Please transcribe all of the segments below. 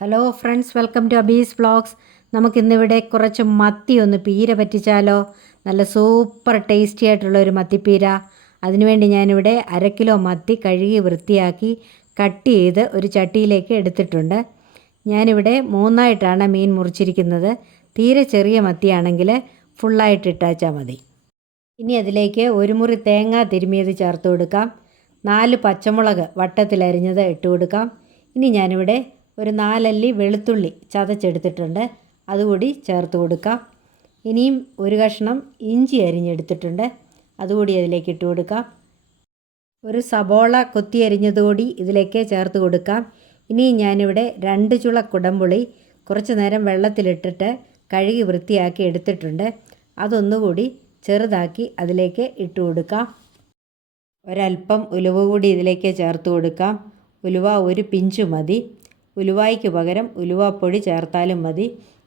Hello friends, welcome to Abi's vlogs. നമുക്കിന്നിവിടെ കുറച്ച് മത്തി ഒന്ന് പീര പറ്റിച്ചാലോ? നല്ല സൂപ്പർ ടേസ്റ്റി ആയിട്ടുള്ള ഒരു മത്തിപ്പീര. അതിനുവേണ്ടി ഞാനിവിടെ 1/2 കിലോ മത്തി കഴുകി വൃത്തിയാക്കി കട്ട് ചെയ്ത് ഒരു ചട്ടിയിലേക്ക് എടുത്തിട്ടുണ്ട്. ഞാനിവിടെ 3ആയിട്ടാണ് മീൻ മുറിച്ചിരിക്കുന്നത്. തീരെ ചെറിയ മത്തിയാണെങ്കിൽ ഫുള്ളായിട്ട് ഇട്ടാച്ചാൽ മതി. ഇനി അതിലേക്ക് 1 മുറി തേങ്ങ തിരുമിയത് ചേർത്ത് കൊടുക്കാം. 4 പച്ചമുളക് വട്ടത്തിലരിഞ്ഞത് ഇട്ട് കൊടുക്കാം. ഇനി ഞാനിവിടെ ഒരു 4 അല്ലി വെളുത്തുള്ളി ചതച്ചെടുത്തിട്ടുണ്ട്, അതുകൂടി ചേർത്ത് കൊടുക്കാം. ഇനിയും ഒരു കഷ്ണം ഇഞ്ചി അരിഞ്ഞെടുത്തിട്ടുണ്ട്, അതുകൂടി അതിലേക്ക് ഇട്ട് കൊടുക്കാം. ഒരു സബോള കൊത്തി അരിഞ്ഞതുകൂടി ഇതിലേക്ക് ചേർത്ത് കൊടുക്കാം. ഇനിയും ഞാനിവിടെ 2 ചുള കുടംപുളി കുറച്ച് നേരം വെള്ളത്തിലിട്ടിട്ട് കഴുകി വൃത്തിയാക്കി എടുത്തിട്ടുണ്ട്, അതൊന്നുകൂടി ചെറുതാക്കി അതിലേക്ക് ഇട്ട് കൊടുക്കാം. ഒരല്പം ഉലുവ കൂടി ഇതിലേക്ക് ചേർത്ത് കൊടുക്കാം. ഉലുവ ഒരു പിഞ്ച് മതി. ഉലുവായ്ക്ക് പകരം ഉലുവാപ്പൊടി ചേർത്താലും മതി.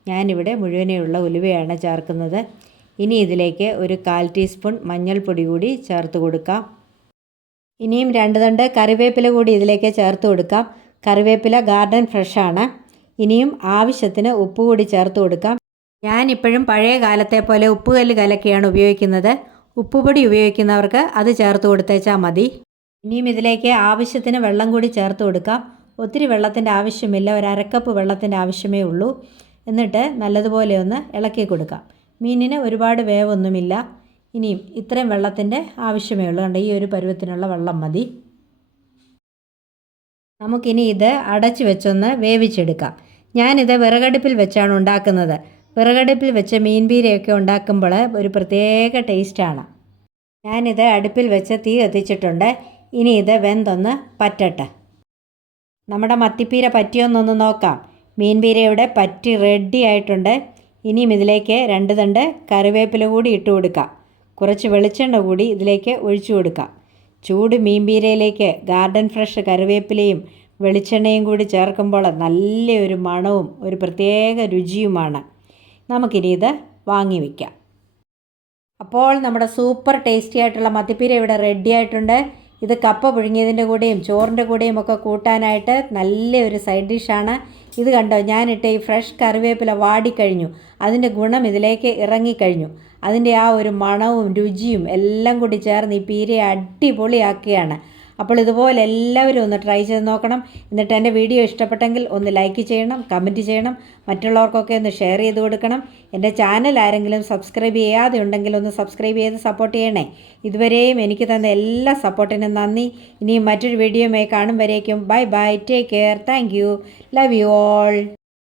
ഞാനിവിടെ മുഴുവനെയുള്ള ഉലുവയാണ് ചേർക്കുന്നത്. ഇനി ഇതിലേക്ക് ഒരു 1/4 ടീസ്പൂൺ മഞ്ഞൾപ്പൊടി കൂടി ചേർത്ത് കൊടുക്കാം. ഇനിയും 2 തണ്ട് കറിവേപ്പില കൂടി ഇതിലേക്ക് ചേർത്ത് കൊടുക്കാം. കറിവേപ്പില ഗാർഡൻ ഫ്രഷാണ്. ഇനിയും ആവശ്യത്തിന് ഉപ്പ് കൂടി ചേർത്ത് കൊടുക്കാം. ഞാനിപ്പോഴും പഴയ കാലത്തെ പോലെ ഉപ്പുകല്ല് കലക്കിയാണ് ഉപയോഗിക്കുന്നത്. ഉപ്പുപൊടി ഉപയോഗിക്കുന്നവർക്ക് അത് ചേർത്ത് കൊടുത്തേച്ചാൽ മതി. ഇനിയും ഇതിലേക്ക് ആവശ്യത്തിന് വെള്ളം കൂടി ചേർത്ത് കൊടുക്കാം. ഒത്തിരി വെള്ളത്തിൻ്റെ ആവശ്യമില്ല, ഒരു 1/2 കപ്പ് വെള്ളത്തിൻ്റെ ആവശ്യമേ ഉള്ളൂ. എന്നിട്ട് നല്ലതുപോലെ ഒന്ന് ഇളക്കി കൊടുക്കാം. മീനിന് ഒരുപാട് വേവൊന്നുമില്ല. ഇനിയും ഇത്രയും വെള്ളത്തിൻ്റെ ആവശ്യമേ ഉള്ളൂ. കണ്ടോ, ഈ ഒരു പരുവത്തിനുള്ള വെള്ളം മതി. നമുക്കിനി ഇത് അടച്ച് വെച്ചൊന്ന് വേവിച്ചെടുക്കാം. ഞാനിത് വിറകടുപ്പിൽ വെച്ചാണ് ഉണ്ടാക്കുന്നത്. വിറകടുപ്പിൽ വെച്ച് മീൻ പീരയൊക്കെ ഉണ്ടാക്കുമ്പോൾ ഒരു പ്രത്യേക ടേസ്റ്റാണ്. ഞാനിത് അടുപ്പിൽ വെച്ച് തീ കത്തിച്ചിട്ടുണ്ട്. ഇനി ഇത് വെന്തൊന്ന് പറ്റട്ടെ. നമ്മുടെ മത്തിപ്പീര പറ്റിയൊന്നൊന്ന് നോക്കാം. മീൻ പീരയുടെ പറ്റി റെഡി ആയിട്ടുണ്ട്. ഇനിയും ഇതിലേക്ക് 2 തണ്ട് കറിവേപ്പില കൂടി ഇട്ട് കൊടുക്കാം. കുറച്ച് വെളിച്ചെണ്ണ കൂടി ഇതിലേക്ക് ഒഴിച്ചു കൊടുക്കാം. ചൂട് മീൻ പീരയിലേക്ക് ഗാർഡൻ ഫ്രഷ് കറിവേപ്പിലയും വെളിച്ചെണ്ണയും കൂടി ചേർക്കുമ്പോൾ നല്ലൊരു മണവും ഒരു പ്രത്യേക രുചിയുമാണ്. നമുക്കിനി ഇത് വാങ്ങി വയ്ക്കാം. അപ്പോൾ നമ്മുടെ സൂപ്പർ ടേസ്റ്റി ആയിട്ടുള്ള മത്തിപ്പീര ഇവിടെ റെഡി ആയിട്ടുണ്ട്. ഇത് കപ്പ പുഴുങ്ങിയതിൻ്റെ കൂടെയും ചോറിൻ്റെ കൂടെയും ഒക്കെ കൂട്ടാനായിട്ട് നല്ലൊരു സൈഡ് ഡിഷാണ്. ഇത് കണ്ടോ, ഞാനിട്ട് ഈ ഫ്രഷ് കറിവേപ്പില വാടിക്കഴിഞ്ഞു. അതിൻ്റെ ഗുണം ഇതിലേക്ക് ഇറങ്ങിക്കഴിഞ്ഞു. അതിൻ്റെ ആ ഒരു മണവും രുചിയും എല്ലാം കൂടി ചേർന്ന് ഈ പീരയെ അടിപൊളിയാക്കുകയാണ്. അപ്പോൾ ഇതുപോലെ എല്ലാവരും ഒന്ന് ട്രൈ ചെയ്ത് നോക്കണം. എന്നിട്ട് എൻ്റെ വീഡിയോ ഇഷ്ടപ്പെട്ടെങ്കിൽ ഒന്ന് ലൈക്ക് ചെയ്യണം, കമൻറ്റ് ചെയ്യണം, മറ്റുള്ളവർക്കൊക്കെ ഒന്ന് ഷെയർ ചെയ്ത് കൊടുക്കണം. എൻ്റെ ചാനൽ ആരെങ്കിലും സബ്സ്ക്രൈബ് ചെയ്യാതെ ഉണ്ടെങ്കിൽ ഒന്ന് സബ്സ്ക്രൈബ് ചെയ്ത് സപ്പോർട്ട് ചെയ്യണേ. ഇതുവരെയും എനിക്ക് തന്ന എല്ലാ സപ്പോർട്ടിനും നന്ദി. ഇനിയും മറ്റൊരു വീഡിയോയുമായി കാണും വരേക്കും bye bye, take care, thank you, love you all.